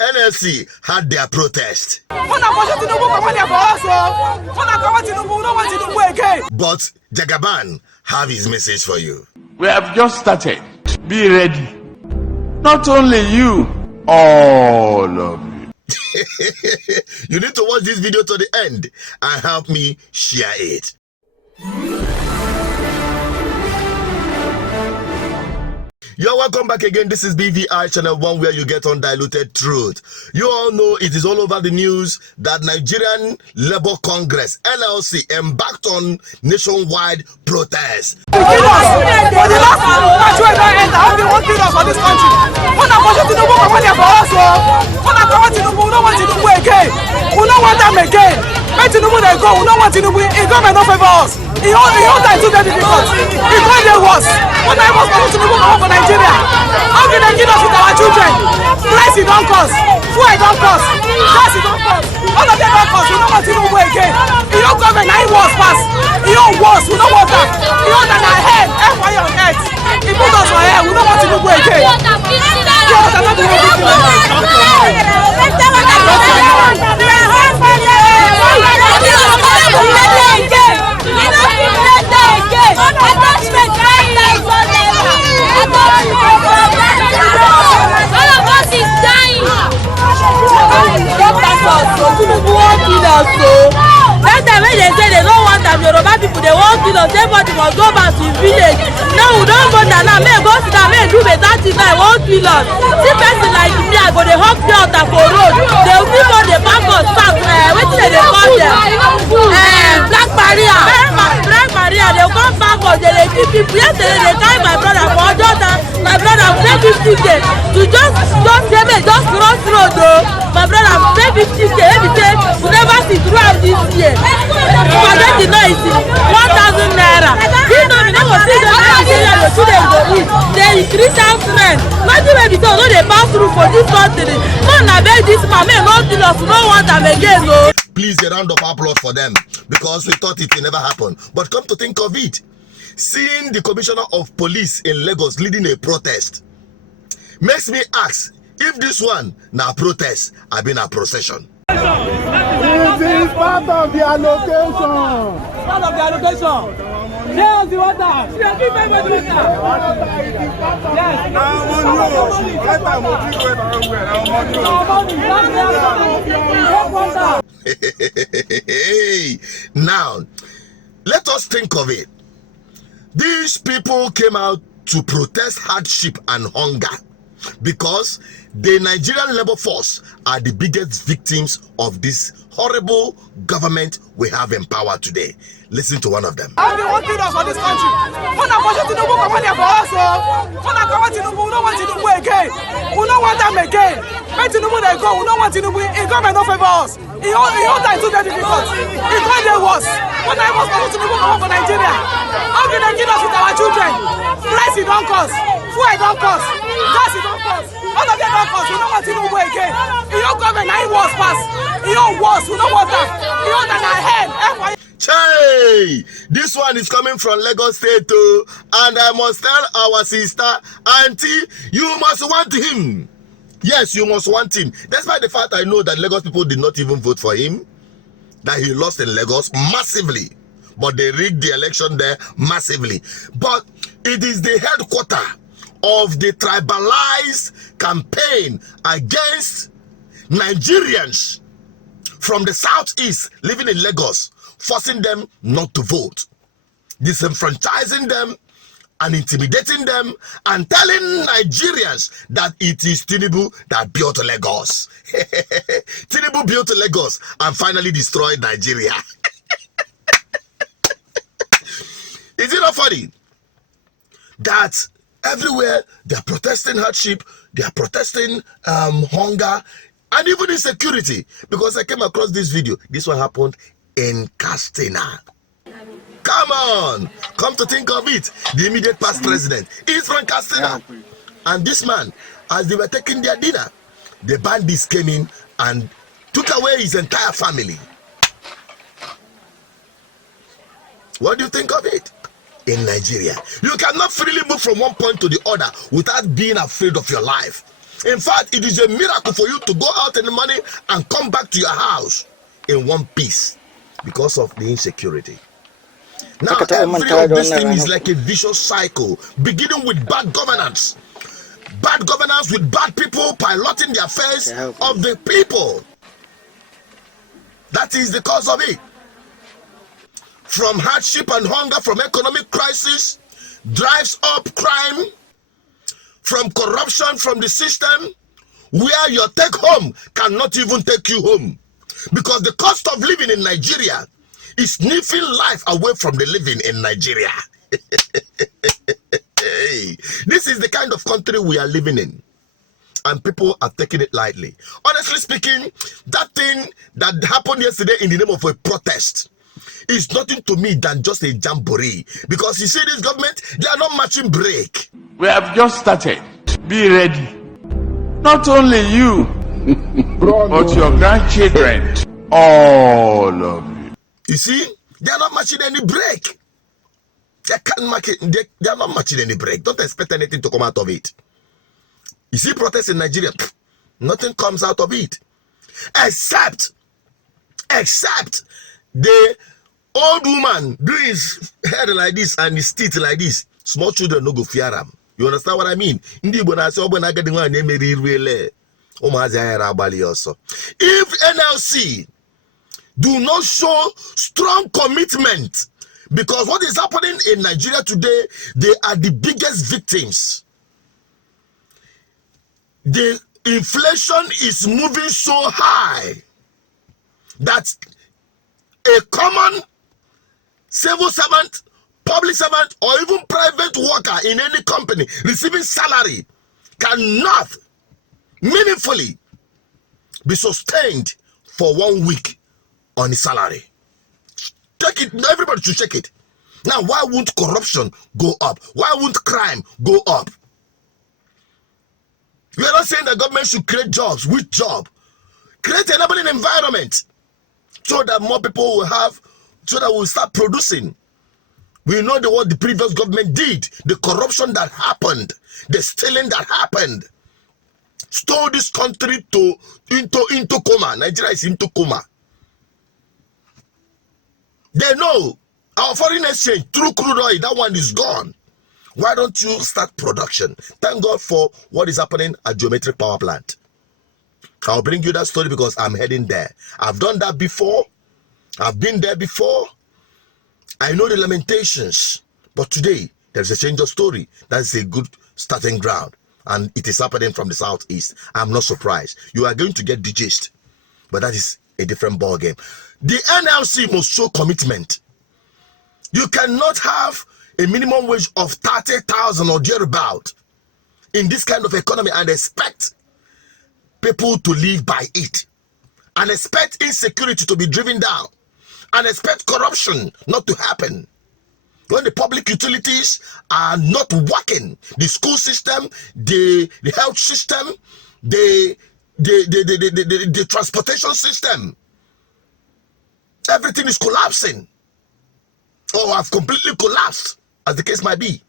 NLC had their protest. But Jagaban have his message for you. We have just started. Be ready. Not only you, all of you. You need to watch this video to the end and help me share it. You're welcome back again. This is BVI Channel 1, where you get undiluted truth. You all know it is all over the news that Nigerian Labour Congress, NLC, embarked on nationwide protests. For the last for this country. Tinubu for us. Tinubu, we don't want Tinubu again. We don't want them again. When Tinubu they go, we don't want Tinubu. He come and not favor us. He hold that too very difficult. He got there was. What I was going to Tinubu for Nigeria. How can they give us with our children? Price it don't cost. Fuel it don't cost. Gas it don't cost. All of them don't cost. We don't want Tinubu again. He don't come and 9 wars pass. He don't wars. We don't want that. He hold that our head. Fire on head. He put us on air. We don't want Tinubu again. They won't kill us, everybody must go back to his village. No, we don't go down now. May go sit down, may do better thing now, won't kill us. See person like me, I go the hot water for road. They will people the back us back. What did they call them? Black Maria. Black Maria, they come back us, they keep people. Yesterday they carry my brother for Jordan. My brother pay 50K to just cross road though. My brother pay 50K every day. We never see throughout this year. Forget the noise. 1,000 naira. You know, we never see them the children go eat. They increase house men. Nothing may be done. No, they pass through for this country. Man, I beg this man. Man, not kill us. No want them again, no. Please, a round of applause for them, because we thought it will never happen. But come to think of it, seeing the commissioner of police in Lagos leading a protest makes me ask if this one now protest have been a procession. It is part of the allocation. Part of the allocation. Share us the water. Share give everybody water. Yes. Now, let us think of it. These people came out to protest hardship and hunger because the Nigerian labor force are the biggest victims of this horrible government we have in power today. Listen to one of them. How they want us for this country? We don't want Tinubu for us. We don't want Tinubu again. We don't want them again. When Tinubu they go, we don't want Tinubu. He come and not favor us. He hold that too very difficult. He got there was. What I was going to Tinubu for Nigeria. How can they give us with our children? Price it don't cost. Fuel it don't cost. Gas it don't cost. All of them don't cost. We don't want Tinubu again. He don't come and 9 wars pass. He don't wars. We don't want that. He hold that our head. Hey, this one is coming from Lagos State too, and I must tell our sister, Auntie, you must want him. Yes, you must want him. Despite the fact I know that Lagos people did not even vote for him, that he lost in Lagos massively, but they rigged the election there massively. But it is the headquarters of the tribalized campaign against Nigerians from the southeast living in Lagos, forcing them not to vote, disenfranchising them and intimidating them and telling Nigerians that it is Tinubu that built Lagos. Tinubu built Lagos and finally destroyed Nigeria. Is it not funny that everywhere they are protesting hardship, they are protesting hunger, and even insecurity? Because I came across this video. This one happened in Castina. Come on, come to think of it, the immediate past president is from Castina. And this man, as they were taking their dinner, the bandits came in and took away his entire family. What do you think of it? In Nigeria, you cannot freely move from one point to the other without being afraid of your life. In fact, it is a miracle for you to go out in the morning and come back to your house in one piece because of the insecurity. Now, every of this thing is like a vicious cycle, beginning with bad governance. Bad governance with bad people piloting the affairs of the people. That is the cause of it. From hardship and hunger, from economic crisis, drives up crime, from corruption from the system, where your take home cannot even take you home. Because the cost of living in Nigeria is sniffing life away from the living in Nigeria. This is the kind of country we are living in. And people are taking it lightly. Honestly speaking, that thing that happened yesterday in the name of a protest is nothing to me than just a jamboree. Because you see, this government, they are not matching break. We have just started. Be ready. Not only you, but your grandchildren. All of you. You see, they are not matching any break. They can't match it. They are not matching any break. Don't expect anything to come out of it. You see protests in Nigeria, nothing comes out of it. Except the old woman doing his head like this and his teeth like this. Small children no go fear them. You understand what I mean? If NLC do not show strong commitment, because what is happening in Nigeria today, they are the biggest victims. The inflation is moving so high that a common civil servant, public servant, or even private worker in any company receiving salary cannot meaningfully be sustained for 1 week on his salary. Take it, everybody should check it. Now, why won't corruption go up? Why won't crime go up? We are not saying the government should create jobs. Which job? Create an enabling environment so that more people will have, so that we'll start producing. We know what the previous government did, the corruption that happened, the stealing that happened, stole this country into coma. Nigeria is into coma. They know our foreign exchange through crude oil, that one is gone. Why don't you start production? Thank God for what is happening at Geometric Power Plant. I'll bring you that story because I'm heading there. I've done that before. I've been there before. I know the lamentations. But today, there's a change of story. That's a good starting ground. And it is happening from the southeast. I'm not surprised. You are going to get the gist. But that is a different ball game. The NLC must show commitment. You cannot have a minimum wage of 30,000 or thereabout in this kind of economy and expect people to live by it, and expect insecurity to be driven down, and expect corruption not to happen. When the public utilities are not working, the school system, the health system, the transportation system, everything is collapsing or have completely collapsed, as the case might be.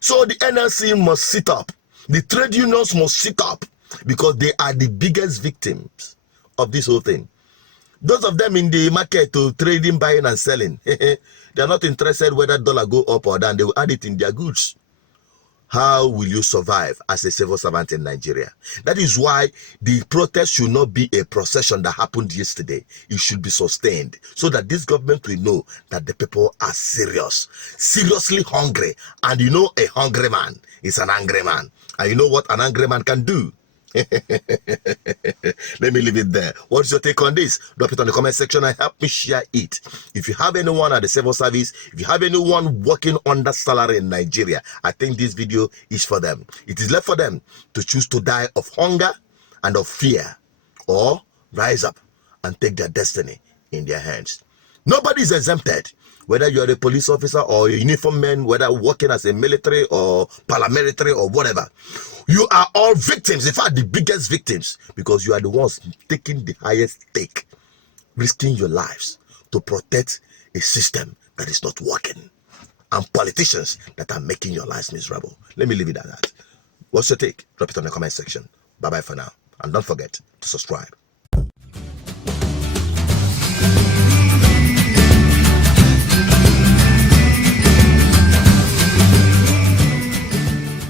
So the NLC must sit up. The trade unions must sit up, because they are the biggest victims of this whole thing. Those of them in the market to trading, buying and selling, they are not interested whether dollar go up or down. They will add it in their goods. How will you survive as a civil servant in Nigeria? That is why the protest should not be a procession that happened yesterday. It should be sustained, so that this government will know that the people are serious, seriously hungry. And you know, a hungry man is an angry man. And you know what an angry man can do? Let me leave it there. What's your take on this? Drop it on the comment section and help me share it. If you have anyone at the civil service, if you have anyone working under salary in Nigeria, I think this video is for them. It is left for them to choose to die of hunger and of fear, or rise up and take their destiny in their hands. Nobody is exempted. Whether you're a police officer or a uniform man, whether working as a military or paramilitary or whatever, you are all victims. In fact, the biggest victims, because you are the ones taking the highest stake, risking your lives to protect a system that is not working, and politicians that are making your lives miserable. Let me leave it at that. What's your take? Drop it on the comment section. Bye bye for now. And don't forget to subscribe.